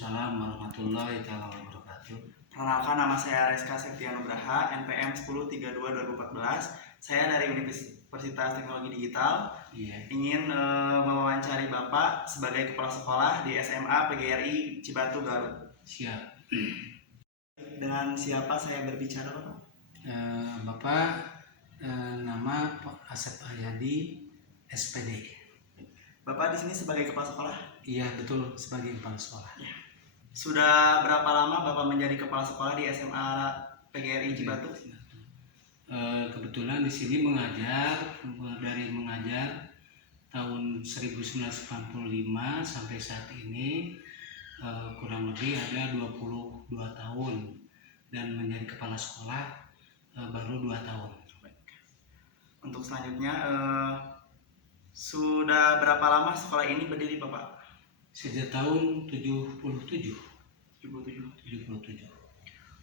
Waalaikumsalam warahmatullahi wabarakatuh. Perkenalkan, nama saya Reska Septianugraha, NPM 1032-2014. Saya dari Universitas Teknologi Digital. Ingin mewawancari Bapak sebagai Kepala Sekolah di SMA PGRI Cibatu, Garut. Siap. Dengan siapa saya berbicara, Bapak? Bapak nama Pak Asep Aryadi, SPD. Bapak di sini sebagai Kepala Sekolah? Iya, betul, sebagai Kepala Sekolah. Ya. Sudah berapa lama Bapak menjadi Kepala Sekolah di SMA PGRI Cibatu? Kebetulan di sini mengajar tahun 1995 sampai saat ini kurang lebih ada 22 tahun, dan menjadi kepala sekolah baru 2 tahun. Untuk selanjutnya, sudah berapa lama sekolah ini berdiri, Bapak? Sejak tahun 77.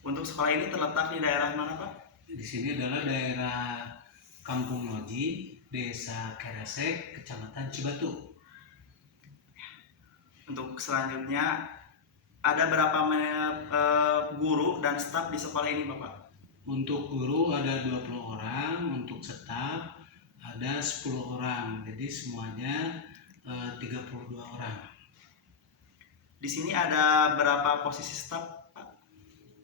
Untuk sekolah ini terletak di daerah mana, Pak? Di sini adalah daerah Kampung Loji, Desa Keresek, Kecamatan Cibatu. Untuk selanjutnya, ada berapa guru dan staf di sekolah ini, Bapak? Untuk guru ada 20 orang, untuk staf ada 10 orang, jadi semuanya 32 orang. Di sini ada berapa posisi staf, Pak?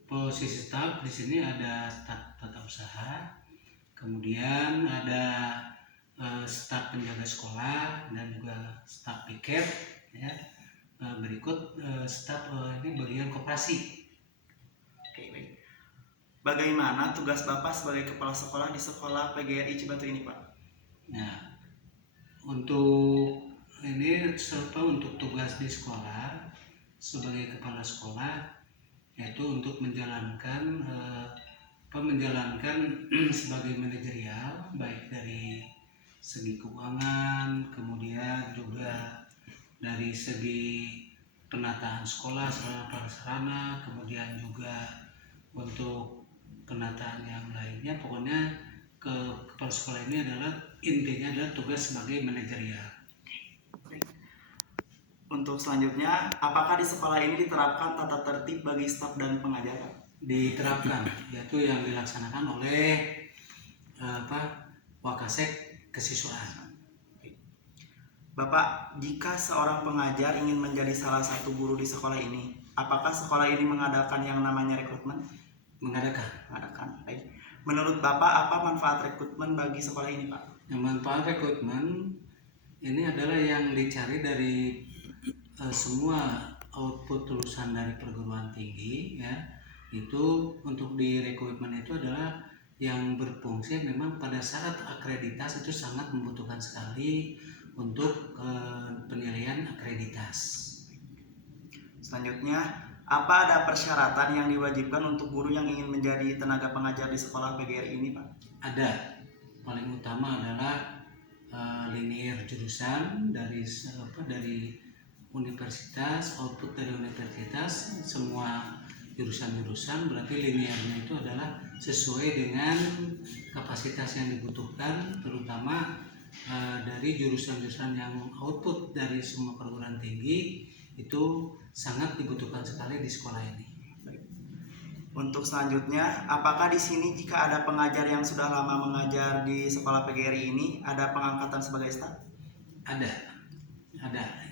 Posisi staf di sini ada staf tata usaha, kemudian ada staf penjaga sekolah dan juga staf piket, ya. Berikut staf ini bagian koperasi. Oke, baik. Bagaimana tugas Bapak sebagai kepala sekolah di sekolah PGRI Cibatu ini, Pak? Nah, untuk ini untuk tugas di sekolah sebagai kepala sekolah, yaitu untuk menjalankan sebagai manajerial, baik dari segi keuangan, kemudian juga dari segi penataan sekolah, sarana prasarana, kemudian juga untuk penataan yang lainnya. Pokoknya kepala sekolah ini intinya adalah tugas sebagai manajerial. Untuk selanjutnya, apakah di sekolah ini diterapkan tata tertib bagi staf dan pengajar, Pak? Diterapkan, yaitu yang dilaksanakan oleh Wakasek Kesiswaan. Bapak, jika seorang pengajar ingin menjadi salah satu guru di sekolah ini, apakah sekolah ini mengadakan yang namanya rekrutmen? Mengadakan. Baik. Menurut Bapak, apa manfaat rekrutmen bagi sekolah ini, Pak? Yang manfaat rekrutmen ini adalah yang dicari dari semua output lulusan dari perguruan tinggi, ya. Itu untuk di rekrutmen itu adalah yang berfungsi memang pada saat akreditas itu sangat membutuhkan sekali untuk penilaian akreditas. Selanjutnya, apa ada persyaratan yang diwajibkan untuk guru yang ingin menjadi tenaga pengajar di sekolah PGRI ini, Pak? Ada. Paling utama adalah linear jurusan dari universitas, output dari universitas, semua jurusan-jurusan, berarti linearnya itu adalah sesuai dengan kapasitas yang dibutuhkan, terutama dari jurusan-jurusan yang output dari semua perguruan tinggi itu sangat dibutuhkan sekali di sekolah ini. Untuk selanjutnya, apakah di sini jika ada pengajar yang sudah lama mengajar di sekolah PGRI ini ada pengangkatan sebagai staf? Ada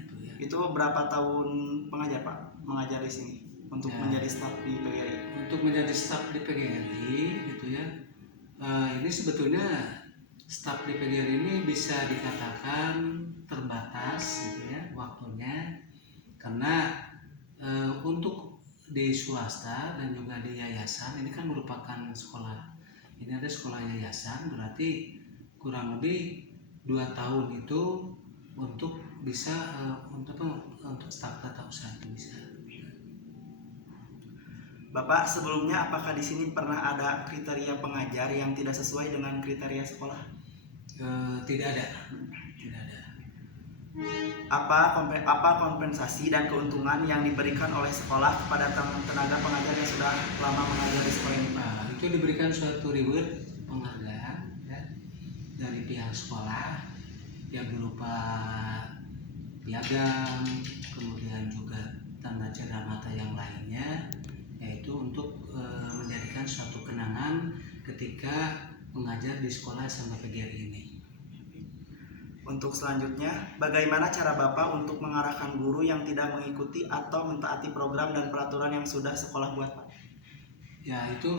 itu ya. Itu berapa tahun pengajar, Pak, mengajar di sini untuk menjadi staf di PGRI? Untuk menjadi staf di PGRI gitu ya. Ini sebetulnya staf di PGRI ini bisa dikatakan terbatas gitu ya waktunya, karena untuk di swasta dan juga di yayasan ini kan merupakan sekolah. Ini ada sekolah yayasan, berarti kurang lebih 2 tahun itu untuk bisa untuk staf tata usaha itu bisa. Bapak, sebelumnya apakah di sini pernah ada kriteria pengajar yang tidak sesuai dengan kriteria sekolah? Tidak ada. Apa kompensasi dan keuntungan yang diberikan oleh sekolah kepada tenaga pengajar yang sudah lama mengajar di sekolah ini, Pak? Itu diberikan suatu reward penghargaan ya, dari pihak sekolah yang berupa piagam, kemudian juga tanda cedera mata yang lainnya, yaitu untuk menjadikan suatu kenangan ketika mengajar di sekolah SMK PGRI ini. Untuk selanjutnya, bagaimana cara Bapak untuk mengarahkan guru yang tidak mengikuti atau mentaati program dan peraturan yang sudah sekolah buat, Pak? Ya, itu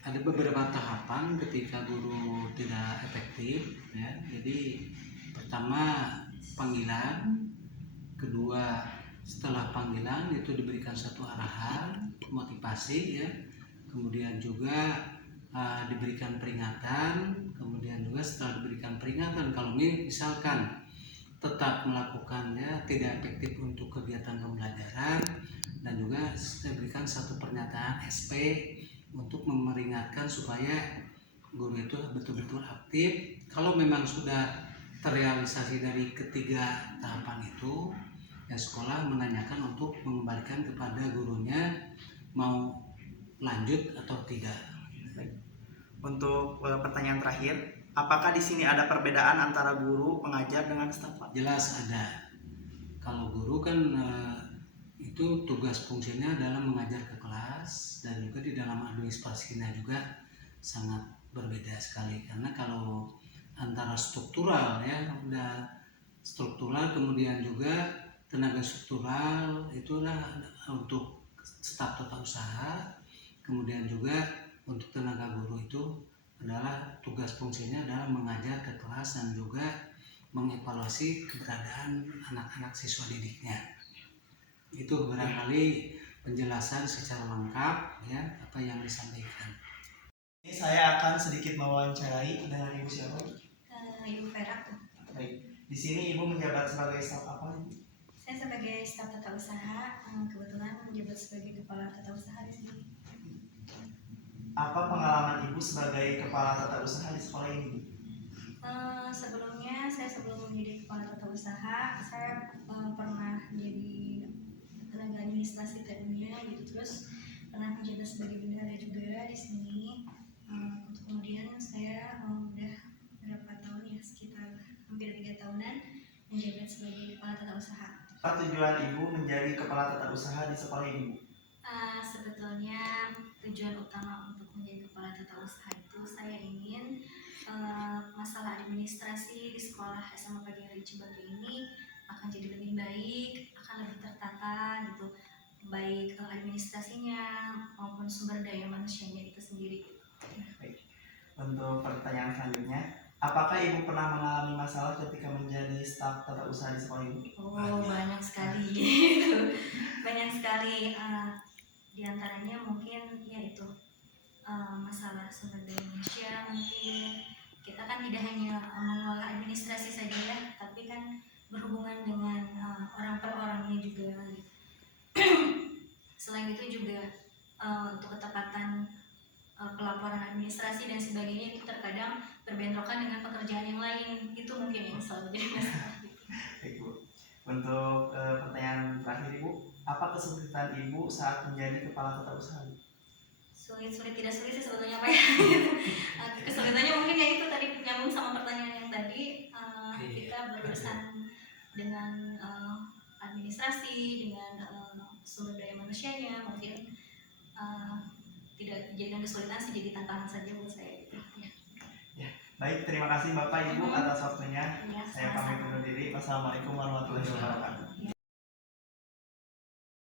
ada beberapa tahapan ketika guru tidak efektif, ya. Jadi pertama panggilan, kedua setelah panggilan itu diberikan satu arahan, motivasi, ya. Kemudian juga diberikan peringatan, kemudian juga setelah diberikan peringatan kalau ini misalkan tetap melakukannya tidak efektif untuk kegiatan pembelajaran, dan juga diberikan satu pernyataan SP untuk memperingatkan supaya guru itu betul-betul aktif. Kalau memang sudah terrealisasi dari ketiga tahapan itu, ya sekolah menanyakan untuk mengembalikan kepada gurunya mau lanjut atau tidak. Untuk pertanyaan terakhir, apakah di sini ada perbedaan antara guru, pengajar dengan staf, Pak? Jelas ada. Kalau guru kan itu tugas fungsinya adalah mengajar ke kelas, dan juga di dalam administrasinya juga sangat berbeda sekali. Karena kalau antara struktural, ya udah struktural, kemudian juga tenaga struktural itulah untuk staf tata usaha, kemudian juga untuk tenaga guru itu adalah tugas fungsinya adalah mengajar ke kelas dan juga mengevaluasi keberadaan anak-anak siswa didiknya. Itu barangkali penjelasan secara lengkap, ya, apa yang disampaikan. Ini saya akan sedikit mewawancarai dengan Ibu siapa? Ibu Vera. Baik. Di sini Ibu menjabat sebagai staf apa? Saya sebagai staf tata usaha, kebetulan menjabat sebagai kepala tata usaha di sini. Apa pengalaman Ibu sebagai kepala tata usaha di sekolah ini? Sebelumnya, sebelum menjadi kepala tata usaha, saya pernah jadi tenaga administrasi tadinya gitu, terus pernah menjabat sebagai bendahara juga di sini. Kemudian saya udah berapa tahun ya, sekitar hampir 3 tahunan menjabat sebagai kepala tata usaha. Apa tujuan Ibu menjadi kepala tata usaha di sekolah ini? Sebetulnya tujuan utama untuk menjadi kepala tata usaha itu saya ingin masalah administrasi di sekolah SMA PGRI Cibatu ini akan jadi lebih baik, akan lebih tertata gitu, baik administrasinya maupun sumber daya manusianya itu sendiri. Baik. Untuk pertanyaan selanjutnya, apakah Ibu pernah mengalami masalah ketika menjadi staf tata usaha di sekolah ini? Oh, banyak sekali. Banyak sekali. Di antaranya mungkin yaitu masalah sumber daya manusia. Mungkin kita kan tidak hanya mengelola administrasi saja ya, tapi kan berhubungan dengan orang per orangnya juga. Selain itu juga untuk ketepatan pelaporan administrasi dan sebagainya itu terkadang berbentrokan dengan pekerjaan yang lain. Itu mungkin yang selalu jadi masalah. Ibu. Untuk pertanyaan terakhir Ibu, apa kesulitan Ibu saat menjadi kepala tata usaha? Sulit tidak sulit sih sebetulnya Pak ya. Kesulitannya mungkin ya itu tadi nyambung sama pertanyaan yang tadi, kita berurusan dengan administrasi, dengan sumber daya manusianya, mungkin tidak dijadikan kesulitan sih, jadi tantangan saja buat saya gitu. Ya. Baik, terima kasih Bapak Ibu atas waktunya. Ya, Saya pamit undur diri. Wassalamualaikum warahmatullahi wabarakatuh.